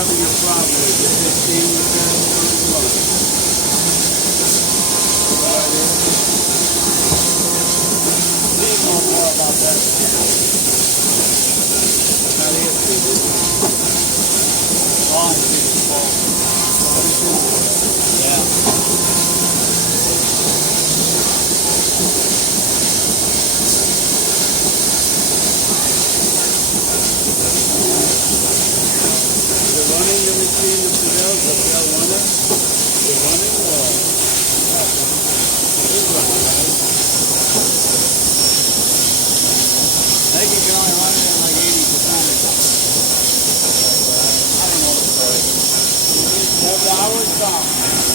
having a problem with it. This thing was very slow. Need to know more about that. Not here, yeah. Running the machine, the bell runner? Is it running or? It is running, right? I think you can only run it at like 80% or something. I don't know the story. I always stop.